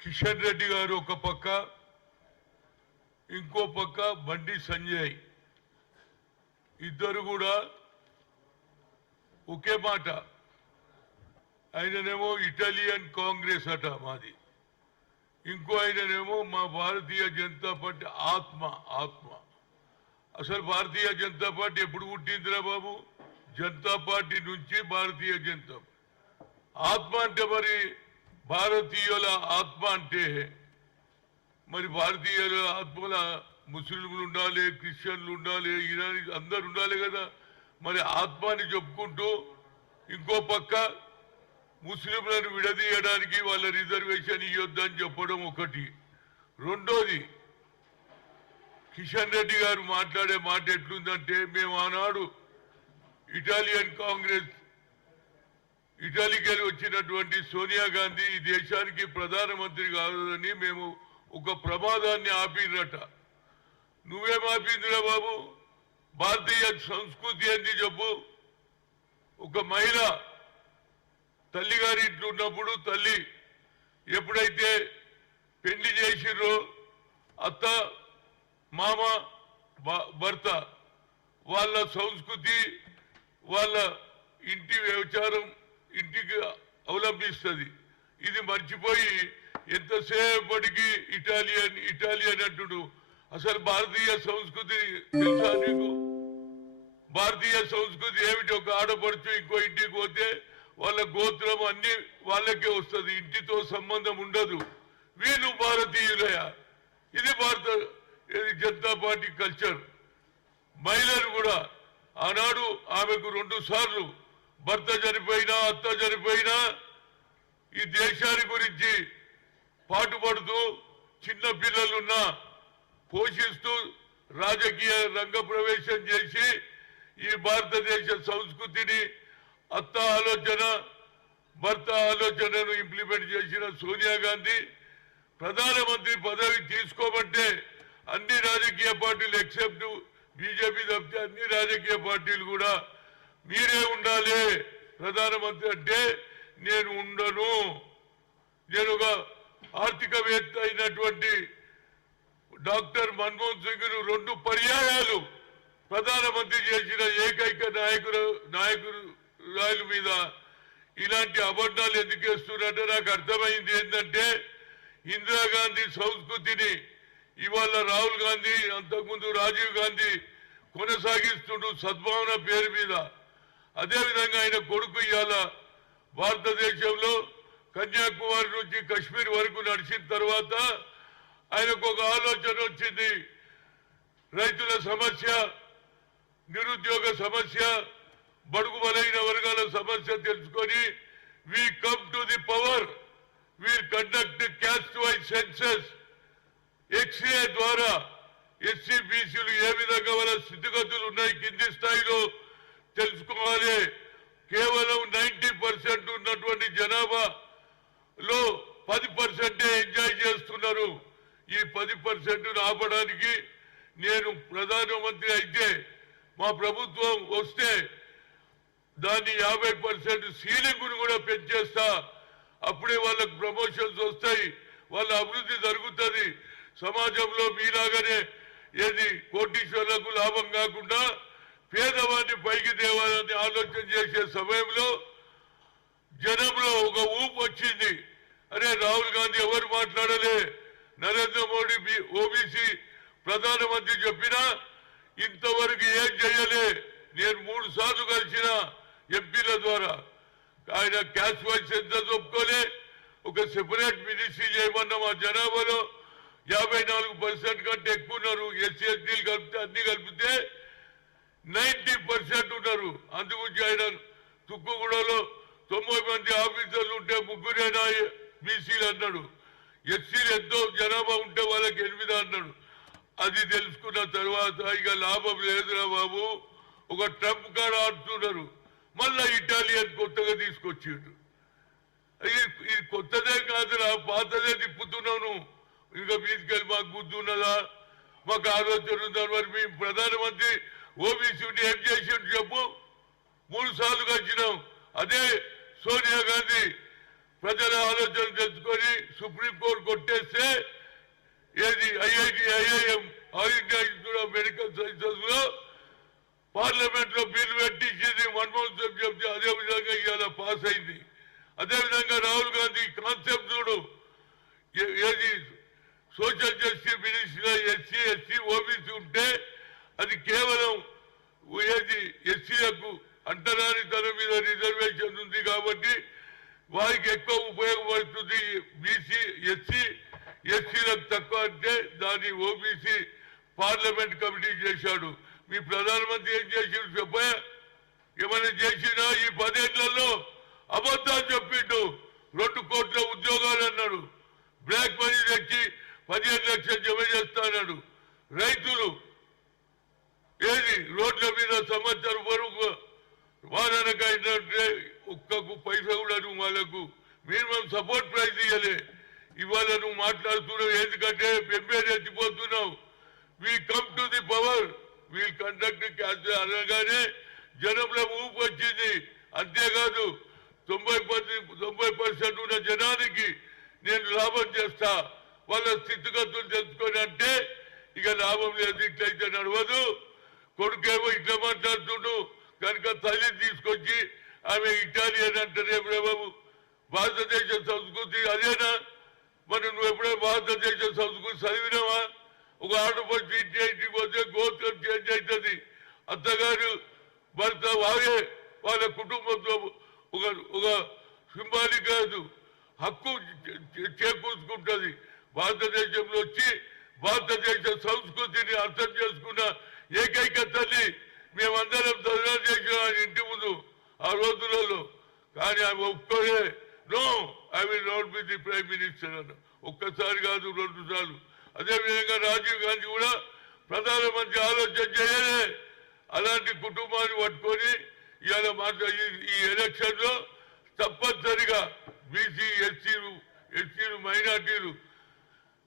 కిషన్ రెడ్డి గారు ఒక పక్క, ఇంకో పక్క బండి సంజయ్ ఇద్దరు కూడా ఒకే మాట. ఆయననేమో ఇటాలియన్ కాంగ్రెస్ అట మాది, ఇంకో ఆయననేమో మా భారతీయ జనతా పార్టీ ఆత్మ. అసలు భారతీయ జనతా పార్టీ ఎప్పుడు పుట్టిందిరా బాబు? జనతా పార్టీ నుంచి భారతీయ జనతా ఆత్మ అంటే మరి భారతీయుల ఆత్మ అంటే మరి భారతీయుల ఆత్మల ముస్లింలు ఉండాలి, క్రిస్టియన్లు ఉండాలి, ఇరానీ అందరు ఉండాలి కదా. మరి ఆత్మని చెప్పుకుంటూ ఇంకో పక్క ముస్లింలను విడదీయడానికి వాళ్ళ రిజర్వేషన్ ఇవ్వద్దని చెప్పడం ఒకటి. రెండోది, కిషన్ రెడ్డి గారు మాట్లాడే మాట ఎట్లుందంటే, మేము ఆనాడు ఇటాలియన్ కాంగ్రెస్ ఇటలీకి వచ్చినటువంటి సోనియా గాంధీ ఈ దేశానికి ప్రధానమంత్రి కాదని మేము ఒక ప్రమాదాన్ని ఆపినట. నువ్వేం ఆపిందిరా బాబు? భారతీయ సంస్కృతి ఏంది చెప్పు? ఒక మహిళ తల్లిగారి ఇంట్లో ఉన్నప్పుడు తల్లి ఎప్పుడైతే పెళ్లి చేసిర్రో అత్త మామ భర్త వాళ్ళ సంస్కృతి వాళ్ళ ఇంటి వ్యవచారం ఇంటికి అవలంబిస్తుంది. ఇది మర్చిపోయి ఎంతసేపటికి ఇటాలియన్ అంటుడు. అసలు భారతీయ సంస్కృతి తెలుసా నీకు? భారతీయ సంస్కృతి ఏమిటి? ఒక ఆడపడుచు ఇంకో ఇంటికి పోతే వాళ్ళ గోత్రం అన్ని వాళ్ళకే వస్తుంది, ఇంటితో సంబంధం ఉండదు. వీళ్ళు భారతీయులయా? ఇది జనతా పార్టీ కల్చర్. మహిళలు కూడా ఆనాడు ఆమెకు 2 సార్లు భర్త చనిపోయినా అత్త చనిపోయినా ఈ దేశాన్ని గురించి పాటుపడుతూ చిన్న పిల్లలున్నా పోషిస్తూ రాజకీయ రంగ ప్రవేశం చేసి ఈ భారతదేశ సంస్కృతిని అత్త ఆలోచన భర్త ఆలోచనను ఇంప్లిమెంట్ చేసిన సోనియా గాంధీ ప్రధానమంత్రి పదవి తీసుకోమంటే అన్ని రాజకీయ పార్టీలు ఎక్సెప్ట్ బీజేపీ తప్పితే అన్ని రాజకీయ పార్టీలు కూడా మీరే ఉండాలి ప్రధానమంత్రి అంటే నేను ఉండను. నేను ఒక ఆర్థికవేత్త అయినటువంటి డాక్టర్ మన్మోహన్ సింగ్ ను 2 పర్యాయాలు ప్రధానమంత్రి చేసిన ఏకైక నాయకురాలు మీద ఇలాంటి అబద్ధాలు ఎందుకు వేస్తున్నారంటే నాకు అర్థమైంది ఏంటంటే ఇందిరాగాంధీ సంస్కృతిని ఇవాళ రాహుల్ గాంధీ అంతకుముందు రాజీవ్ గాంధీ కొనసాగిస్తుంటూ సద్భావన పేరు మీద. అదేవిధంగా ఆయన కొడుకు ఇవాళ భారతదేశంలో కన్యాకుమారి నుంచి కశ్మీర్ వరకు నడిచిన తర్వాత ఆయనకు ఒక ఆలోచన వచ్చింది. రైతుల సమస్య, నిరుద్యోగ సమస్య, బడుగు బలైన వర్గాల సమస్య తెలుసుకొని we come to the power, we'll conduct caste wise census. XA ద్వారా ఎస్సీ బీసీలు ఏ విధంగా వాళ్ళ స్థితిగతులు ఉన్నాయి కింది స్థాయిలో తెలుసుకోవాలి. కేవలం 90% ఉన్నటువంటి జనాభాలో 10% ఎంజాయ్ చేస్తున్నారు. ఈ 10% ఆపడానికి నేను ప్రధానమంత్రి అయితే మా ప్రభుత్వం వస్తే దాన్ని 50% సీలింగ్ను కూడా పెంచేస్తా. అప్పుడే వాళ్ళకు ప్రమోషన్స్ వస్తాయి, వాళ్ళ అభివృద్ధి జరుగుతుంది. సమాజంలో మీలాగానే ఏది కోటీశ్వర్లకు లాభం కాకుండా పేదవాడిని పైకి తేవాలని ఆలోచన చేసే సమయంలో జనంలో ఒక ఊపు వచ్చింది. అరే రాహుల్ గాంధీ ఎవరు మాట్లాడలే, నరేంద్ర మోడీ ఓబీసీ ప్రధానమంత్రి చెప్పినా ఇంతవరకు ఏం చేయలే. నేను 3 సార్లు కలిసిన ఎంపీల ద్వారా ఆయన క్యాష్ వైస్ సెన్సస్ ఒప్పుకోలే. ఒక సెపరేట్ మినిస్ట్రీ చేయమన్న మా జనాభాలో 54% కంటే ఎక్కువ ఉన్నారు. ఎస్సీ ఎస్టీలు కలిపితే అన్ని కలిపితే 90% ఉన్నారు. అందుగురించి ఆయన తుక్కుగూడలో 90 మంది ఆఫీసర్లు ఉంటే 3 బీసీలు అన్నాడు. ఎస్సీలు ఎంతో జనాభా ఉంటే వాళ్ళకి 8 అన్నాడు. అది తెలుసుకున్న తర్వాత ఇక లాభం లేదురా బాబు, ఒక ట్రంప్ కార్డ్ ఆడుతున్నారు. మళ్ళా ఇటాలియన్ కొత్తగా తీసుకొచ్చిండు. ఇది కొత్తదే కాదురా, పాతదే తిప్పుతున్నాను. ఇంకా తీసుకెళ్ళి మాకు బుద్ధి ఉన్నదా, మాకు ఆలోచన ఉందా? మరి మీ ప్రధానమంత్రి ఓబీసీని ఏం చేసిండు చెప్పు? 3 సార్లు వచ్చినాం. అదే సోనియా గాంధీ ప్రజల ఆలోచన తెలుసుకొని సుప్రీంకోర్టు కొట్టేస్తే ఏది IIM all India institute of medical sciences లో పార్లమెంట్ లో బిల్లు పెట్టించింది మన్మోహన్ సింగ్ చెప్తే అదే విధంగా ఇవాళ పాస్ అయింది. అదేవిధంగా రాహుల్ గాంధీ కాన్సెప్ట్ చూడు ఏది social justice minister SC ST OBC ఉంటే అది కేవలం ఏది ఎస్సీలకు అంటరాని తన మీద రిజర్వేషన్ ఉంది కాబట్టి వారికి ఎక్కువ ఉపయోగపడుతుంది. BC SC SCలకు తక్కువ అంటే దాన్ని OBC పార్లమెంట్ కమిటీ చేశాడు. మీ ప్రధానమంత్రి ఏం చేసిండు చెప్పా? ఏమైనా చేసినా ఈ 10 ఏళ్లలో అబద్ధాలు చెప్పిండు. 2 కోట్ల ఉద్యోగాలు అన్నాడు. బ్లాక్ మనీ తెచ్చి 15 లక్షలు జమ చేస్తాడు. రైతులు ఏది రోడ్ల మీద సంవత్సరం వరకు వాననకైతే ఒక్క పైసా కూడా నువ్వు వాళ్ళకు మినిమం సపోర్ట్ ప్రైస్ ఇవ్వలే. ఇవాళ నువ్వు మాట్లాడుతున్నావు ఎందుకంటే ఎంపీఆర్ ఎత్తిపోతున్నావు. We come to the power we'll conduct cancer అనగానే జనంలో ఊపు వచ్చింది. అంతేకాదు 90% ఉన్న జనానికి నేను లాభం చేస్తా వాళ్ళ స్థితిగతులు తెలుసుకొని అంటే ఇక లాభం లేదు. ఇట్లయితే నడవదు. కొడుకేమో ఇట్లా మాట్లాడుతుండు కనుక తల్లిని తీసుకొచ్చి ఆమె ఇటాలియన్ అంటారు. బాబు భారతదేశ సంస్కృతి అదేనా? మరి నువ్వు ఎప్పుడైనా భారతదేశ సంస్కృతి చదివినావా? ఒక ఆడపడి ఇంటికి పోతే గోత్రం చేంజ్ అవుతుంది. అత్తగారు భర్త వాగే వాళ్ళ కుటుంబంతో ఒక సింబాలిక్ కాదు హక్కు చేకూర్చుకుంటుంది. భారతదేశంలో వచ్చి భారతదేశ సంస్కృతిని అర్థం చేసుకున్న ఏకైక తల్లి మేమందరం ధర్నాలు చేసిన ఇంటి ముందు ఆ రోజులలో. కానీ ఆమె ఒప్పుకోలే. No I will not be the prime minister అన్న. ఒక్కసారి కాదు 2 సార్లు. అదేవిధంగా రాజీవ్ గాంధీ కూడా ప్రధానమంత్రి ఆలోచన చేయలే. అలాంటి కుటుంబాన్ని పట్టుకొని ఇవాళ ఈ ఎలక్షన్ లో తప్పనిసరిగా BC SCలు మైనార్టీలు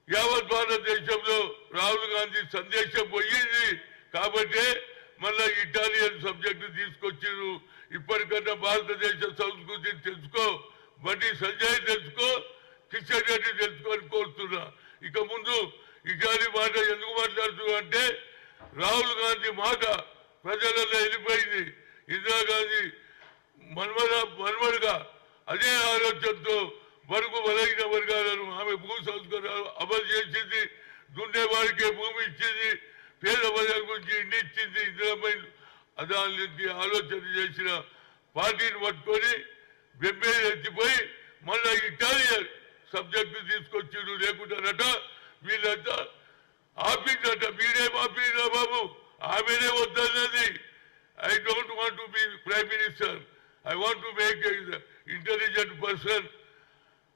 యావత్ భారతదేశంలో రాహుల్ గాంధీ సందేశం పోయింది కాబట్టి మళ్ళా ఇటాలియన్ సబ్జెక్టు తీసుకొచ్చారు. ఇప్పటికన్నా భారతదేశ సంస్కృతిని తెలుసుకో. బండి సంజయ్ తెలుసుకో, కిషన్ రెడ్డి తెలుసుకొని కోరుతున్నా. ఇక ముందు ఇటాలి మాట ఎందుకు మాట్లాడుతున్నా అంటే రాహుల్ గాంధీ మాట ప్రజలలో వెళ్ళిపోయింది. ఇందిరాగాంధీ మన్మడుగా అదే ఆలోచనతో వరకు బలహీన వర్గాలను ఆమె భూ సంస్కరణలు అమలు చేసింది. దున్నేవాడికే భూమి ఇచ్చింది. పేద ప్రజల గురించి ఇండి ఇచ్చింది. ఇందిరాబాయి అదానికి ఆలోచన చేసిన పార్టీని పట్టుకొని బెంబేలు ఎత్తిపోయి మళ్ళా ఇటాలియన్ సబ్జెక్టు తీసుకొచ్చిండు. లేకుండానట వీళ్ళంతా ఆపిందట. మీరేం ఆపినా బాబు? ఆమెనే వద్దన్నది. I don't want to be prime minister. I want to make intelligent person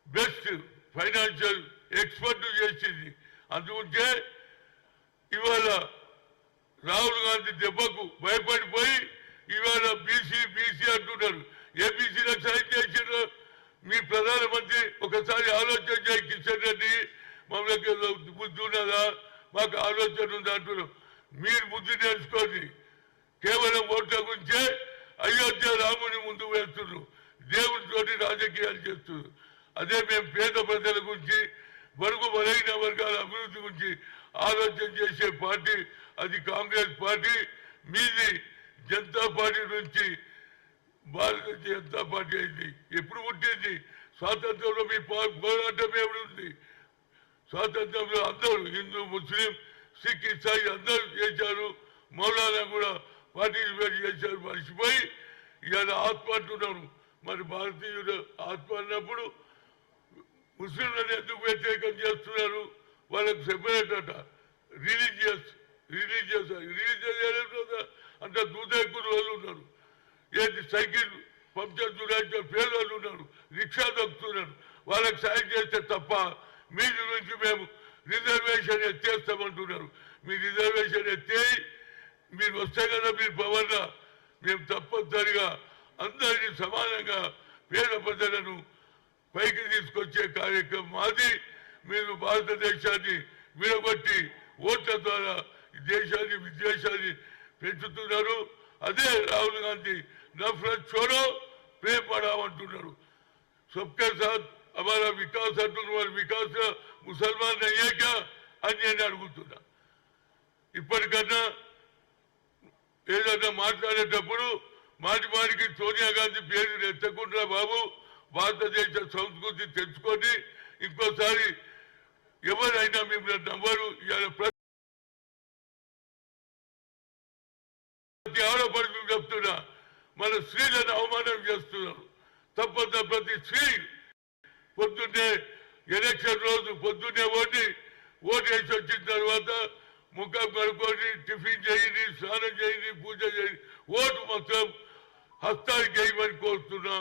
best financial expert చేసింది. అందుకుంటే ఇవాళ రాహుల్ గాంధీ దెబ్బకు భయపడిపోయి ఇవాళ BC అంటున్నారు. ABCలకు సైన్ చేసిన మీ ప్రధానమంత్రి ఒకసారి ఆలోచన చేయి. కిషన్ రెడ్డి మమ్మల్ని బుద్ధి ఉన్నదా? మాకు ఆలోచన ఉంది అంటున్నారు. మీరు బుద్ధి నేర్చుకోండి. కేవలం ఓట్ల గురించే అయోధ్య రాముని ముందు వేస్తున్నారు. దేవుడితోటి రాజకీయాలు చేస్తున్నారు. అదే మేము పేద ప్రజల గురించి బడుగు బలహీన వర్గాల అభివృద్ధి గురించి ఆలోచన చేసే పార్టీ అది కాంగ్రెస్ పార్టీ. మీది జనతా పార్టీ నుంచి భారతీయ జనతా పార్టీ అయింది. ఎప్పుడు పుట్టింది? స్వాతంత్రంలో మీ పోరాటం ఏమిటి? స్వాతంత్రంలో అందరూ హిందూ ముస్లిం సిక్ ఇసాయి అందరూ చేశారు. మౌలానా కూడా పార్టిసిపేట్ చేశారు. మర్చిపోయి ఇవాళ ఆత్మ అంటున్నారు. మరి భారతీయుడు ఆత్మ అన్నప్పుడు ముస్లింలను ఎందుకు వ్యతిరేకం చేస్తున్నారు? వాళ్ళకు సెపరేట్ అట. రిలీజియస్ అంటే దూదేకులు వాళ్ళు ఉన్నారు. ఏంటి సైకిల్ పంక్చర్ చూడాల్సిన పేదలు ఉన్నారు. రిక్షా దొక్కుతున్నారు. వాళ్ళకి సాయం చేస్తే తప్ప మీ నుంచి మేము రిజర్వేషన్ ఎత్తేస్తామంటున్నారు. మీ రిజర్వేషన్ ఎత్తే మీరు వస్తే కదా మీరు పవర్గా మేము తప్పనిసరిగా అందరినీ సమానంగా పేద ప్రజలను పైకి తీసుకొచ్చే కార్యక్రమం మాది. మీరు భారతదేశాన్ని విడగొట్టి ఓట్ల ద్వారా దేశాన్ని విద్వేషాన్ని పెంచుతున్నారు. అదే రాహుల్ గాంధీ నఫరత్ छोड़ो ప్రేమ పడామంటున్నారు. सबके साथ हमारा विकास अंటున్నారు विकास मुसलमान नहीं है क्या అని నేను అడుగుతున్నా ఇప్పటికన్నా ఏదైనా మాట్లాడేటప్పుడు మాటికి సోనియా గాంధీ పేరు ఎత్తకుండా బాబు భారతదేశ సంస్కృతి తెచ్చుకొని ఇంకోసారి ఎవరైనా మిమ్మల్ని నమ్మరు ప్రతి ఆడపడుతూ చెప్తున్నా మన స్త్రీలను అవమానం చేస్తున్నారు తప్పకుండా ప్రతి స్త్రీ పొద్దున్నే ఎలక్షన్ రోజు పొద్దున్నే ఓటేసి వచ్చిన తర్వాత ముఖం కడుక్కొని టిఫిన్ చేయండి స్నానం చేయండి పూజ చేయండి ఓటు మొత్తం హస్తానికి వేయమని కోరుతున్నా